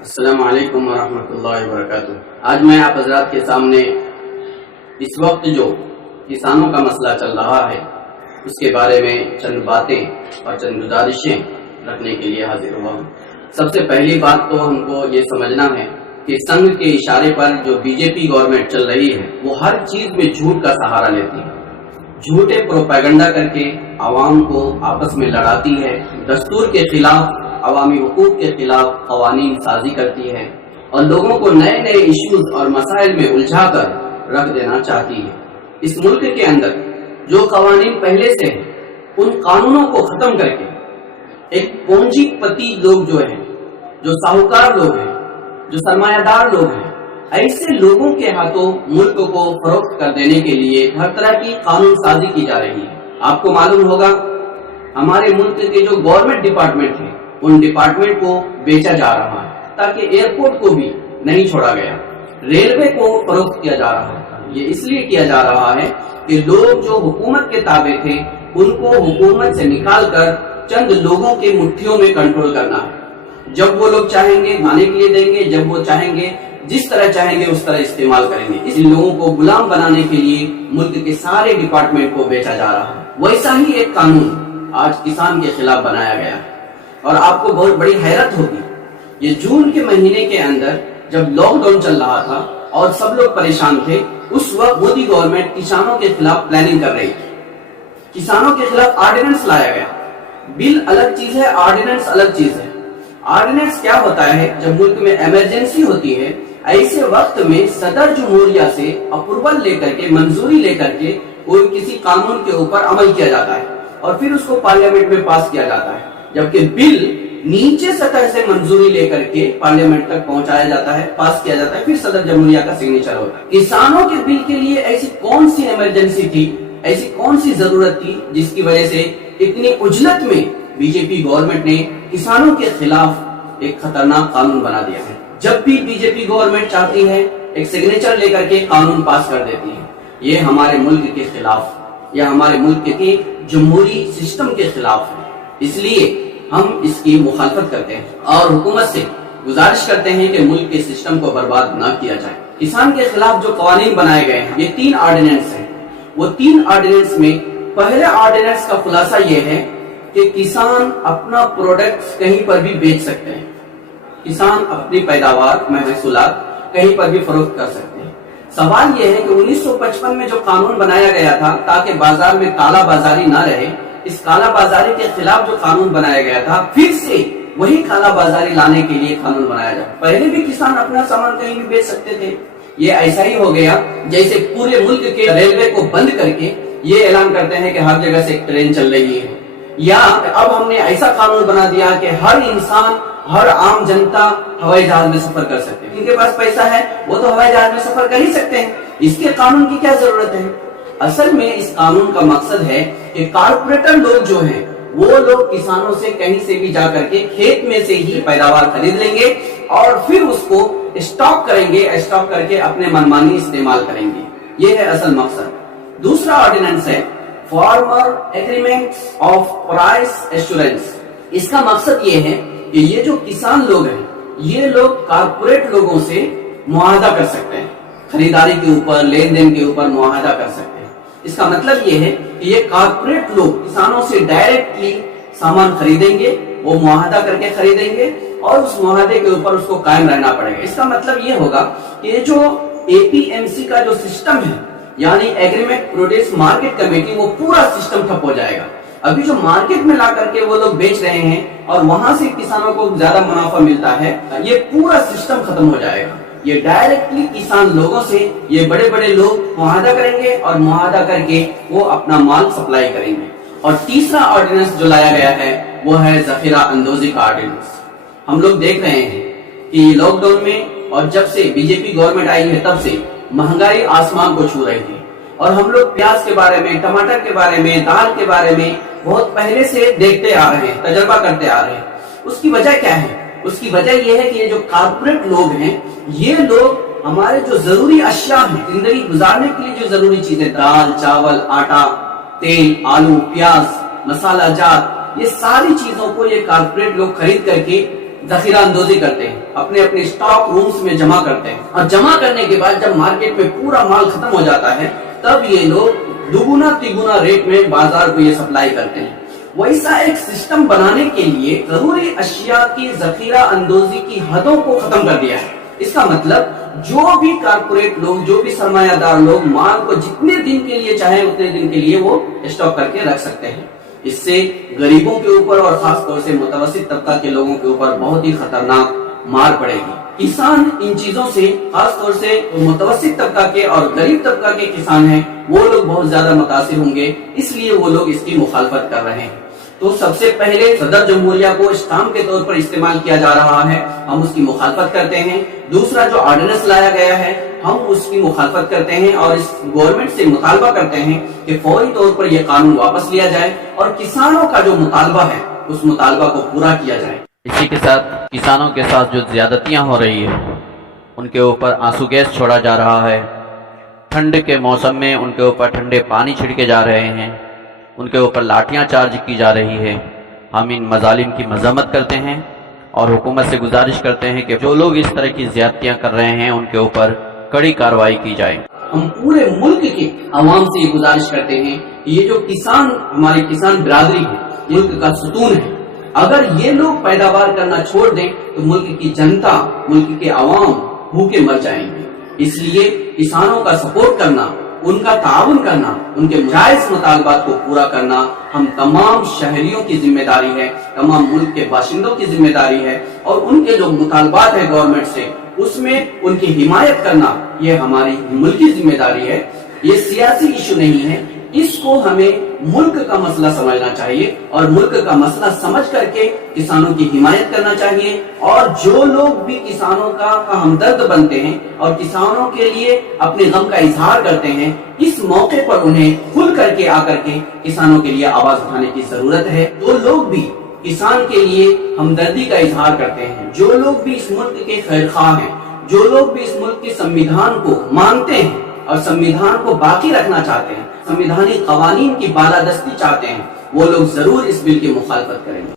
السلام علیکم ورحمۃ اللہ وبرکاتہ۔ آج میں آپ حضرات کے سامنے اس وقت جو کسانوں کا مسئلہ چل رہا ہے اس کے بارے میں چند باتیں اور چند گزارشیں رکھنے کے لیے حاضر ہوا ہوں۔ سب سے پہلی بات تو ہم کو یہ سمجھنا ہے کہ سنگھ کے اشارے پر جو بی جے پی گورنمنٹ چل رہی ہے وہ ہر چیز میں جھوٹ کا سہارا لیتی ہے، جھوٹے پروپیگنڈا کر کے عوام کو آپس میں لڑاتی ہے، دستور کے خلاف، عوامی حقوق کے خلاف قوانین سازی کرتی ہے اور لوگوں کو نئے نئے ایشوز اور مسائل میں الجھا کر رکھ دینا چاہتی ہے۔ اس ملک کے اندر جو قوانین پہلے سے ہیں ان قانونوں کو ختم کر کے ایک پونجی پتی لوگ جو ہیں، جو ساہوکار لوگ ہیں، جو سرمایہ دار لوگ ہیں، ایسے لوگوں کے ہاتھوں ملک کو فروخت کر دینے کے لیے ہر طرح کی قانون سازی کی جا رہی ہے۔ آپ کو معلوم ہوگا ہمارے ملک کے جو گورنمنٹ ڈپارٹمنٹ ہیں ان ڈپارٹمنٹ کو بیچا جا رہا ہے تاکہ ایئرپورٹ کو بھی نہیں چھوڑا گیا، ریلوے کو فروخت کیا جا رہا ہے۔ یہ اس لیے کیا جا رہا ہے کہ لوگ جو حکومت کے تابع تھے ان کو حکومت سے نکال کر چند لوگوں کے مٹھیوں میں کنٹرول کرنا ہے۔ جب وہ لوگ چاہیں گے کھانے کے لیے دیں گے، جب وہ چاہیں گے جس طرح چاہیں گے اس طرح استعمال کریں گے۔ اس لوگوں کو غلام بنانے کے لیے ملک کے سارے ڈپارٹمنٹ کو بیچا جا رہا ہے۔ ویسا ہی ایک قانون آج کسان کے خلاف بنایا گیا ہے اور آپ کو بہت بڑی حیرت ہوگی، یہ جون کے مہینے کے اندر جب لاک ڈاؤن چل رہا تھا اور سب لوگ پریشان تھے، اس وقت مودی گورنمنٹ کسانوں کے خلاف پلاننگ کر رہی تھی۔ کسانوں کے خلاف آرڈیننس لایا گیا۔ بل الگ چیز ہے، آرڈیننس الگ چیز ہے۔ آرڈیننس کیا ہوتا ہے؟ جب ملک میں ایمرجنسی ہوتی ہے ایسے وقت میں صدر جمہوریہ سے اپروول لے کر کے، منظوری لے کر کے کوئی کسی قانون کے اوپر عمل کیا جاتا ہے اور پھر اس کو پارلیمنٹ میں پاس کیا جاتا ہے، جبکہ بل نیچے سطح سے منظوری لے کر کے پارلیمنٹ تک پہنچایا جاتا ہے، پاس کیا جاتا ہے، پھر صدر جمہوریہ کا سگنیچر ہوتا ہے۔ کسانوں کے بل کے لیے ایسی کون سی ایمرجنسی تھی، ایسی کون سی ضرورت تھی جس کی وجہ سے اتنی عجلت میں بی جے پی گورنمنٹ نے کسانوں کے خلاف ایک خطرناک قانون بنا دیا ہے؟ جب بھی بی جے پی گورنمنٹ چاہتی ہے ایک سگنیچر لے کر کے قانون پاس کر دیتی ہے۔ یہ ہمارے ملک کے خلاف یا ہمارے ملک کے جمہوری سسٹم کے خلاف ہے، اس لیے ہم اس کی مخالفت کرتے ہیں اور حکومت سے گزارش کرتے ہیں کہ ملک کے سسٹم کو برباد نہ کیا جائے۔ کسان کے خلاف جو قوانین بنائے گئے ہیں یہ 3 آرڈیننس ہیں۔ وہ 3 آرڈیننس میں پہلے آرڈیننس کا خلاصہ یہ ہے کہ کسان اپنا پروڈکٹ کہیں پر بھی بیچ سکتے ہیں، کسان اپنی پیداوار محصولات کہیں پر بھی فروخت کر سکتے ہیں۔ سوال یہ ہے کہ 1955 میں جو قانون بنایا گیا تھا تاکہ بازار میں کالا بازاری نہ رہے، اس کالا بازاری کے خلاف جو قانون بنایا گیا تھا پھر سے وہی کالا بازاری لانے کے لیے قانون بنایا جائے۔ پہلے بھی کسان اپنا سامان کہیں بھی بیچ سکتے تھے، یہ ایسا ہی ہو گیا جیسے پورے ملک کے ریلوے کو بند کر کے یہ اعلان کرتے ہیں کہ ہر جگہ سے ایک ٹرین چل رہی ہے، یا اب ہم نے ایسا قانون بنا دیا کہ ہر انسان، ہر عام جنتا ہوائی جہاز میں سفر کر سکتے ہیں۔ جن کے پاس پیسہ ہے وہ تو ہوائی جہاز میں سفر کر ہی سکتے ہیں، اس کے قانون کی کیا ضرورت ہے؟ اصل میں اس قانون کا مقصد ہے کہ کارپوریٹر لوگ جو ہیں وہ لوگ کسانوں سے کہیں سے بھی جا کر کے کھیت میں سے ہی پیداوار خرید لیں گے اور پھر اس کو اسٹاک کریں گے، اسٹاک کر کے اپنے منمانی استعمال کریں گے۔ یہ ہے اصل مقصد۔ دوسرا آرڈیننس ہے farmer agreements of price assurance. اس کا مقصد یہ ہے کہ یہ جو کسان لوگ ہیں یہ لوگ کارپوریٹ لوگوں سے معاہدہ کر سکتے ہیں، خریداری کے اوپر، لین دین کے اوپر معاہدہ کر سکتے ہیں۔ اس کا مطلب یہ ہے کہ یہ کارپوریٹ لوگ کسانوں سے ڈائریکٹلی سامان خریدیں گے، وہ معاہدہ کر کے خریدیں گے اور اس معاہدے کے اوپر اس کو قائم رہنا پڑے گا۔ اس کا مطلب یہ ہوگا کہ یہ جو اے پی ایم سی کا جو سسٹم ہے یعنی ایگریمنٹ پروڈیوس مارکیٹ کمیٹی، وہ پورا سسٹم ٹھپ ہو جائے گا۔ ابھی جو مارکیٹ میں لا کر کے وہ لوگ بیچ رہے ہیں اور وہاں سے کسانوں کو زیادہ منافع ملتا ہے، یہ پورا سسٹم ختم ہو جائے گا۔ یہ ڈائریکٹلی کسان لوگوں سے یہ بڑے بڑے لوگ معاہدہ کریں گے اور معاہدہ کر کے وہ اپنا مال سپلائی کریں گے۔ اور تیسرا آرڈیننس جو لایا گیا ہے وہ ہے ذخیرہ اندوزی کا آرڈیننس۔ ہم لوگ دیکھ رہے ہیں کہ لاک ڈاؤن میں اور جب سے بی جے پی گورنمنٹ آئی ہے تب سے مہنگائی آسمان کو چھو رہی تھی اور ہم لوگ پیاز کے بارے میں، ٹماٹر کے بارے میں، دال کے بارے میں بہت پہلے سے دیکھتے آ رہے ہیں، تجربہ کرتے آ رہے ہیں۔ اس کی وجہ کیا ہے؟ اس کی وجہ یہ ہے کہ یہ جو کارپوریٹ لوگ ہیں یہ لوگ ہمارے جو ضروری اشیاء ہیں، زندگی گزارنے کے لیے جو ضروری چیزیں، دال، چاول، آٹا، تیل، آلو، پیاز، مسالہ جات، یہ ساری چیزوں کو یہ کارپوریٹ لوگ خرید کر کے ذخیرہ اندوزی کرتے ہیں، اپنے اپنے اسٹاک رومز میں جمع کرتے ہیں، اور جمع کرنے کے بعد جب مارکیٹ میں پورا مال ختم ہو جاتا ہے تب یہ لوگ دوگنا تیگنا ریٹ میں بازار کو یہ سپلائی کرتے ہیں۔ ویسا ایک سسٹم بنانے کے لیے ضروری اشیاء کی ذخیرہ اندوزی کی حدوں کو ختم کر دیا ہے۔ اس کا مطلب جو بھی کارپوریٹ لوگ، جو بھی سرمایہ دار لوگ مال کو جتنے دن کے لیے چاہے اتنے دن کے لیے وہ اسٹاک کر کے رکھ سکتے ہیں۔ اس سے غریبوں کے اوپر اور خاص طور سے متوسط طبقہ کے لوگوں کے اوپر بہت ہی خطرناک مار پڑے گی۔ کسان ان چیزوں سے، خاص طور سے متوسط طبقہ کے اور غریب طبقہ کے کسان ہیں، وہ لوگ بہت زیادہ متاثر ہوں گے، اس لیے وہ لوگ اس کی مخالفت کر رہے ہیں۔ تو سب سے پہلے صدر جمہوریہ کو اسٹامپ کے طور پر استعمال کیا جا رہا ہے، ہم اس کی مخالفت کرتے ہیں۔ دوسرا جو آرڈیننس لایا گیا ہے ہم اس کی مخالفت کرتے ہیں اور اس گورنمنٹ سے مطالبہ کرتے ہیں کہ فوری طور پر یہ قانون واپس لیا جائے اور کسانوں کا جو مطالبہ ہے اس مطالبہ کو پورا کیا جائے۔ اسی کے ساتھ کسانوں کے ساتھ جو زیادتیاں ہو رہی ہے، ان کے اوپر آنسو گیس چھوڑا جا رہا ہے، ٹھنڈ کے موسم میں ان کے اوپر ٹھنڈے پانی چھڑکے جا رہے ہیں، ان کے اوپر لاٹھیاں چارج کی جا رہی ہے، ہم ان مظالم کی مذمت کرتے ہیں اور حکومت سے گزارش کرتے ہیں کہ جو لوگ اس طرح کی زیادتیاں کر رہے ہیں ان کے اوپر کڑی کارروائی کی جائے۔ ہم پورے ملک کے عوام سے یہ گزارش کرتے ہیں کہ یہ جو کسان، ہماری کسان برادری ہے، ملک کا ستون ہے، اگر یہ لوگ پیداوار کرنا چھوڑ دیں تو ملک کی جنتا، ملک کے عوام بھوکے مر جائیں گے۔ اس لیے کسانوں کا سپورٹ کرنا، ان کا تعاون کرنا، ان کے جائز مطالبات کو پورا کرنا ہم تمام شہریوں کی ذمہ داری ہے، تمام ملک کے باشندوں کی ذمہ داری ہے، اور ان کے جو مطالبات ہیں گورنمنٹ سے اس میں ان کی حمایت کرنا یہ ہماری ملکی ذمہ داری ہے۔ یہ سیاسی ایشو نہیں ہے، اس کو ہمیں ملک کا مسئلہ سمجھنا چاہیے اور ملک کا مسئلہ سمجھ کر کے کسانوں کی حمایت کرنا چاہیے، اور جو لوگ بھی کسانوں کا ہمدرد بنتے ہیں اور کسانوں کے لیے اپنے غم کا اظہار کرتے ہیں، اس موقع پر انہیں کھل کر کے آ کر کے کسانوں کے لیے آواز اٹھانے کی ضرورت ہے۔ جو لوگ بھی کسان کے لیے ہمدردی کا اظہار کرتے ہیں، جو لوگ بھی اس ملک کے خیر خواہ ہیں، جو لوگ بھی اس ملک کے سمویدھان کو مانتے ہیں اور سمویدھان کو باقی رکھنا چاہتے ہیں، سمویدھانی قوانین کی بالادستی چاہتے ہیں، وہ لوگ ضرور اس بل کی مخالفت کریں گے۔